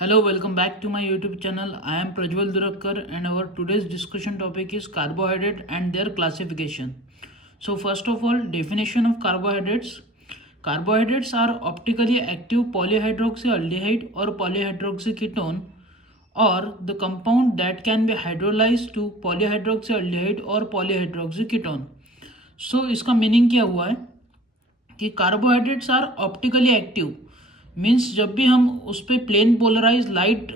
Hello, welcome back to my YouTube channel. I am Prajwal Durakkar and our today's discussion topic is carbohydrate and their classification. So first of all, definition of carbohydrates. Carbohydrates are optically active polyhydroxyaldehyde or polyhydroxyketone or the compound that can be hydrolyzed to polyhydroxyaldehyde or polyhydroxyketone. So इसका meaning क्या हुआ है कि carbohydrates are optically active means जब भी हम उस पर प्लेन पोलराइज लाइट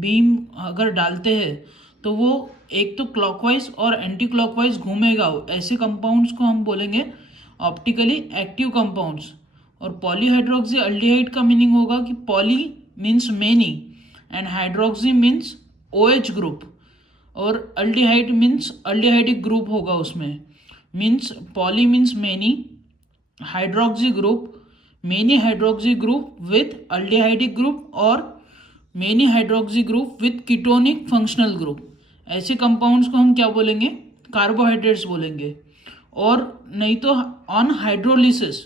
बीम अगर डालते हैं तो वो एक तो क्लॉकवाइज और एंटी क्लॉकवाइज घूमेगा। ऐसे कंपाउंड्स को हम बोलेंगे ऑप्टिकली एक्टिव कंपाउंड्स। और पॉलीहाइड्रोक्सी अल्डिहाइड का मीनिंग होगा कि poly means many and hydroxy means OH group और अल्डिहाइड मीन्स अल्डिहाइडिक ग्रुप होगा उसमें। Means poly means many, hydroxy group, many hydroxy group with aldehydic group और many hydroxy group with ketonic functional group. ऐसे compounds को हम क्या बोलेंगे? Carbohydrates बोलेंगे। और नहीं तो ऑन हाइड्रोलिसिस,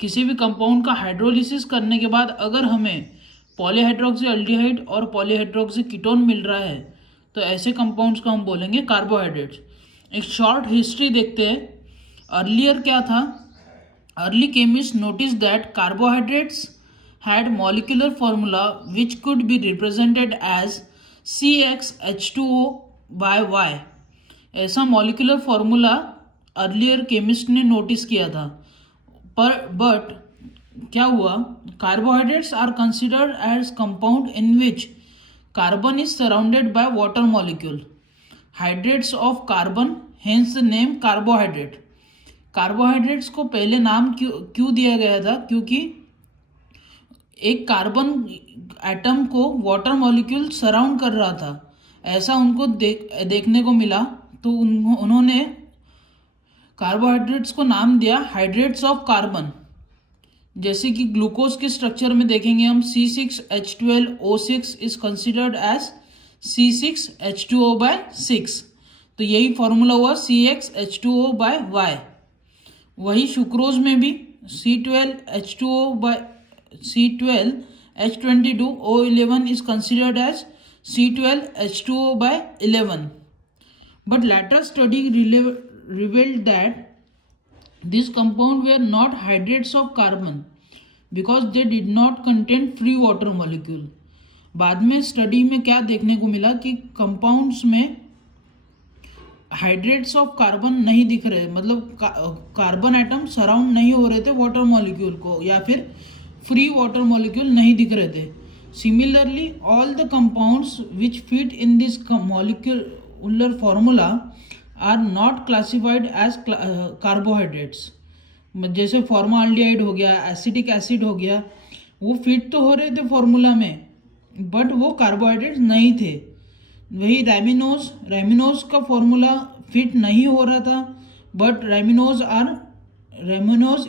किसी भी कंपाउंड का हाइड्रोलिसिस करने के बाद अगर हमें पॉलीहाइड्रोक्सी अल्डिहाइड और पॉलीहाइड्रोक्सी कीटोन मिल रहा है तो ऐसे कंपाउंड्स को हम बोलेंगे कार्बोहाइड्रेट्स। एक शॉर्ट हिस्ट्री देखते हैं। अर्लियर क्या था? Early chemists noticed that carbohydrates had molecular formula which could be represented as CxH2O by Y। ऐसा मॉलिकुलर फार्मूला अर्लियर केमिस्ट ने नोटिस किया था। बट क्या हुआ? Carbohydrates are considered as compound in which carbon is surrounded by water molecule, hydrates of carbon, hence the name carbohydrate. Carbohydrates को पहले नाम क्यों दिया गया था? क्योंकि एक कार्बन एटम को वाटर मॉलिक्यूल सराउंड कर रहा था, ऐसा उनको देखने को मिला। तो उन्होंने कार्बोहाइड्रेट्स को नाम दिया हाइड्रेट्स ऑफ कार्बन। जैसे कि ग्लूकोज के स्ट्रक्चर में देखेंगे हम C6H12O6 is considered as C6H2O/6। तो यही फॉर्मूला हुआ CxH2O/Y। वही सुक्रोज में भी C12H22O11 is considered as C12H2O/11. But later study revealed that these compounds were not hydrates of carbon because they did not contain free water molecule। बाद में study में क्या देखने को मिला कि कंपाउंड्स में हाइड्रेट्स ऑफ कार्बन नहीं दिख रहे, मतलब कार्बन एटम सराउंड नहीं हो रहे थे वाटर मॉलिक्यूल को, या फिर फ्री वाटर मॉलिक्यूल नहीं दिख रहे थे। Similarly all the compounds which fit in this molecular formula are not classified as carbohydrates. जैसे फॉर्माल्डिहाइड हो गया, एसिटिक एसिड हो गया, वो फिट तो हो रहे थे फॉर्मूला में बट वो कार्बोहाइड्रेट्स नहीं थे। वही रेमिनोज का फॉर्मूला फिट नहीं हो रहा था बट रेमिनोज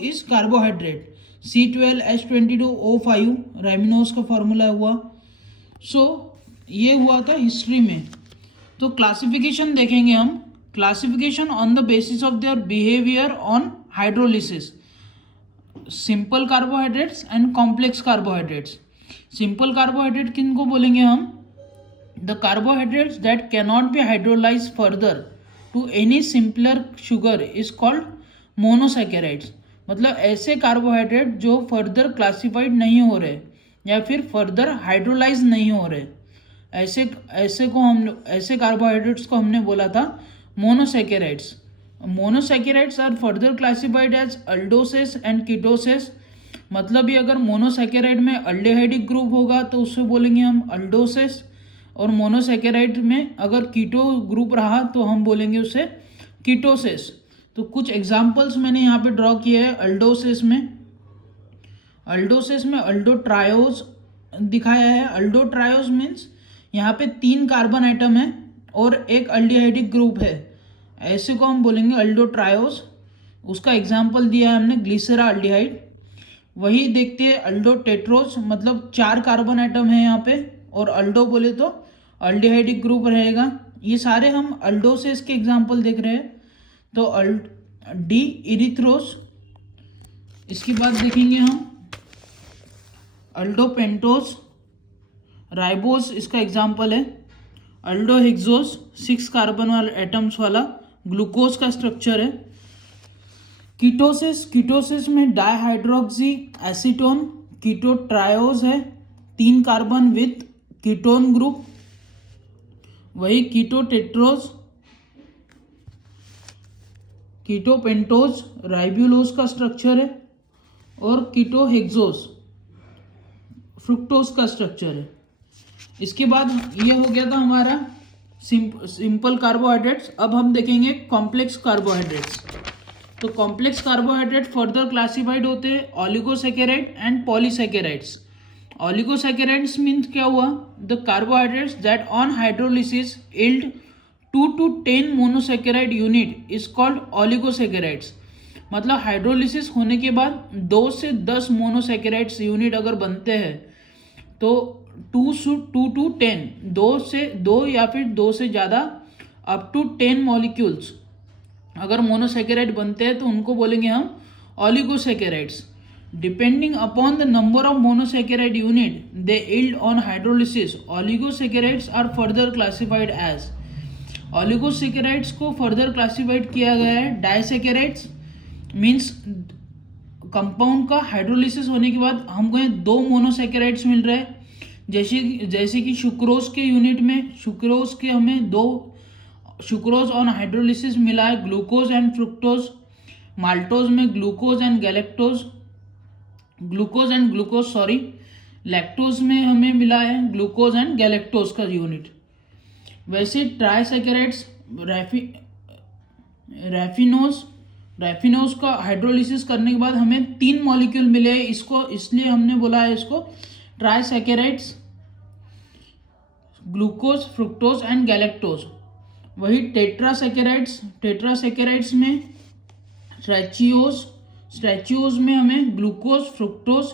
इज कार्बोहाइड्रेट। C12H22O5 रेमिनोज का फॉर्मूला हुआ। सो ये हुआ था हिस्ट्री में। तो क्लासिफिकेशन देखेंगे हम। Classification on the basis of their behaviour on hydrolysis, simple carbohydrates and complex carbohydrates. Simple carbohydrate किन को बोलेंगे हम? The carbohydrates that cannot be hydrolyzed further to any simpler sugar is called monosaccharides। मतलब ऐसे carbohydrate जो further classified नहीं हो रहे या फिर फर्दर हाइड्रोलाइज नहीं हो रहे, ऐसे कार्बोहाइड्रेट्स को हमने बोला था monosaccharides. Monosaccharides are further classified as aldoses and ketoses. मतलब ये अगर मोनोसैकेराइड में अल्डिहाइडिक ग्रुप होगा तो उससे बोलेंगे हम अल्डोसेस, और मोनोसैकेराइड में अगर कीटो ग्रुप रहा तो हम बोलेंगे उसे कीटोसिस। तो कुछ एग्जांपल्स मैंने यहाँ पे ड्रॉ किए हैं। अल्डोसिस में अल्डोट्रायोज दिखाया है। अल्डोट्रायोज मीन्स यहाँ पे 3 कार्बन आइटम है और एक अल्डिहाइडिक ग्रुप है, ऐसे को हम बोलेंगे अल्डोट्रायोज। उसका एग्जाम्पल दिया है हमने ग्लिसरा अल्डिहाइड। वही देखते हैं अल्डोटेट्रोज, मतलब 4 कार्बन आइटम है यहाँ पे, और अल्डो बोले तो अल्डिहाइडिक ग्रुप रहेगा। ये सारे हम अल्डोसेस के एग्जांपल देख रहे हैं। तो डी इरिथ्रोस। इसके बाद देखेंगे हम अल्डोपेंटोस, राइबोस इसका एग्जाम्पल है। अल्डोहेक्सोस 6 कार्बन वाला एटम्स वाला ग्लूकोज का स्ट्रक्चर है। कीटोसिस में डाइहाइड्रोक्सी एसीटोन कीटोट्रायोज है, 3 कार्बन विथ कीटोन ग्रुप। वही कीटोटेट्रोज कीटोपेंटोज राइबुलोज का स्ट्रक्चर है। और कीटोहेक्सोस फ्रुक्टोज का स्ट्रक्चर है। इसके बाद ये हो गया था हमारा सिंपल कार्बोहाइड्रेट्स। अब हम देखेंगे कॉम्प्लेक्स कार्बोहाइड्रेट्स। तो कॉम्प्लेक्स कार्बोहाइड्रेट फर्दर क्लासिफाइड होते हैं oligosaccharide and polysaccharides. Oligosaccharides means क्या हुआ, the carbohydrates that on hydrolysis yield 2 to 10 monosaccharide unit is called oligosaccharides. मतलब हाइड्रोलिसिस होने के बाद 2 से 10 मोनोसैकेराइड्स यूनिट अगर बनते हैं तो 2 to 10, 2 या फिर 2 से ज़्यादा अप टू 10 मॉलिक्यूल्स अगर मोनोसैकेराइड बनते हैं तो उनको बोलेंगे हम oligosaccharides. Depending upon the number of monosaccharide unit they yield on hydrolysis, oligosaccharides are further classified as. Oligosaccharides को फर्दर क्लासिफाइड किया गया है डाइसैकेराइड्स मीन्स कंपाउंड का हाइड्रोलिसिस होने के बाद हमको 2 मोनोसैकेराइड्स मिल रहे हैं। जैसे कि सुक्रोज के यूनिट में सुक्रोज के हमें 2 सुक्रोज ऑन हाइड्रोलिसिस मिला है, ग्लूकोज एंड फ्रुक्टोज। माल्टोज में ग्लूकोज एंड ग्लूकोज लैक्टोज में हमें मिला है ग्लूकोज एंड गैलेक्टोज का यूनिट। वैसे ट्राइसैकेराइड्स रैफिनोज का हाइड्रोलिसिस करने के बाद हमें 3 मॉलिक्यूल मिले हैं, इसलिए हमने बोला है इसको ट्राइसैकेराइड्स, ग्लूकोज फ्रुक्टोज एंड गैलेक्टोज। वही टेट्रासैकेराइड्स में स्ट्रेचियोज में हमें ग्लूकोज फ्रुक्टोज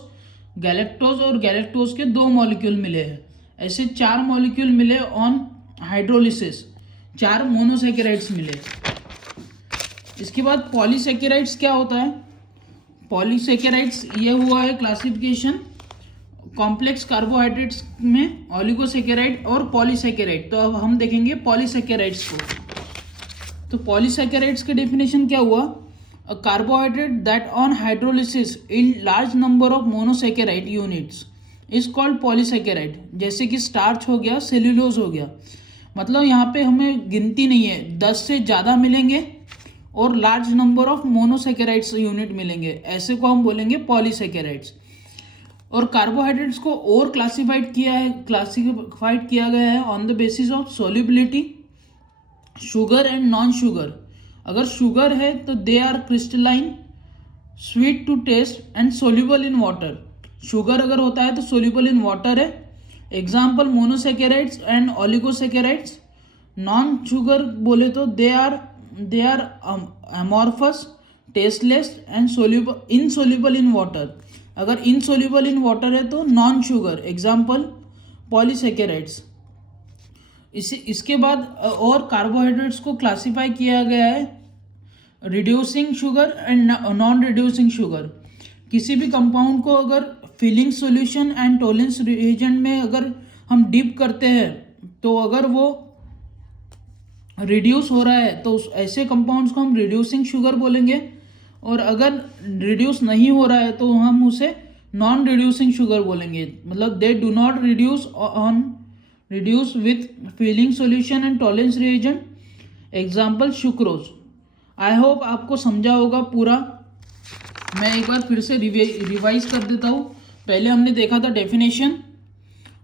गैलेक्टोज और गैलेक्टोज के 2 मॉलिक्यूल मिले हैं। ऐसे 4 मॉलिक्यूल मिले ऑन हाइड्रोलिसिस, 4 मोनोसैकेराइड्स मिले। इसके बाद पॉलीसैकेराइड्स क्या होता है, पॉलीसैकेराइड्स ये हुआ है क्लासिफिकेशन कॉम्प्लेक्स कार्बोहाइड्रेट्स में ऑलिगोसैकेराइड और पॉलीसैकेराइड। तो अब हम देखेंगे पॉलीसैकेराइड्स को। तो पॉलीसैकेराइड्स के डेफिनेशन क्या हुआ, a carbohydrate that on hydrolysis in large number of monosaccharide units is called polysaccharide. जैसे कि स्टार्च हो गया, सेल्यूलोज हो गया। मतलब यहाँ पे हमें गिनती नहीं है, 10 से ज़्यादा मिलेंगे और large number of monosaccharides unit मिलेंगे, ऐसे को हम बोलेंगे पॉलीसैकेराइड्स। और कार्बोहाइड्रेट्स को और क्लासिफाइड किया गया है on the basis of solubility, sugar and non sugar. अगर शुगर है तो they are crystalline, sweet to taste and soluble in water. Sugar अगर होता है तो सोल्यूबल इन वाटर है, example monosaccharides and oligosaccharides. Non sugar बोले तो they are amorphous, tasteless and insoluble in water. अगर insoluble इन वाटर है तो नॉन शुगर, एग्जाम्पल पॉलीसैकेराइड्स। इसके बाद और कार्बोहाइड्रेट्स को क्लासिफाई किया गया है reducing sugar and non reducing sugar. किसी भी कंपाउंड को अगर Fehling solution and Tollens reagent में अगर हम डिप करते हैं तो अगर वो रिड्यूस हो रहा है तो ऐसे कंपाउंड्स को हम रिड्यूसिंग शुगर बोलेंगे, और अगर रिड्यूस नहीं हो रहा है तो हम उसे नॉन रिड्यूसिंग शुगर बोलेंगे। मतलब they do not reduce with Fehling solution and Tollens reagent, example sucrose. I hope आपको समझा होगा पूरा। मैं एक बार फिर से रिवाइज कर देता हूँ। पहले हमने देखा था डेफिनेशन,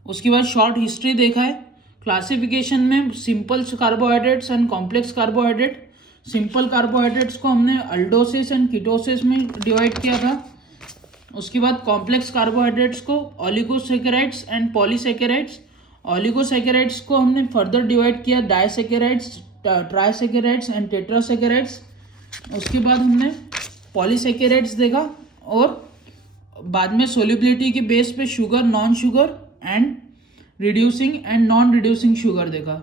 उसके बाद शॉर्ट हिस्ट्री देखा है। क्लासिफिकेशन में simple carbohydrates and complex carbohydrate. Simple carbohydrates को हमने अल्डोसिस एंड कीटोसिस में डिवाइड किया था। उसके बाद कॉम्प्लेक्स कार्बोहाइड्रेट्स को ऑलिगोसैकेराइड्स एंड पॉलीसैकेराइड्स। ऑलिगोसैकेराइड्स को हमने फर्दर डिवाइड किया डाइसैकेराइड्स, ट्राइसैकेराइड्स एंड टेट्रासैकेराइड्स। उसके बाद हमने पॉलीसैकेराइड्स देखा और बाद में सोल्यूबिलिटी के बेस पे sugar, non sugar and reducing and non reducing sugar देखा।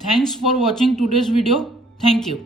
Thanks for watching today's video. Thank you.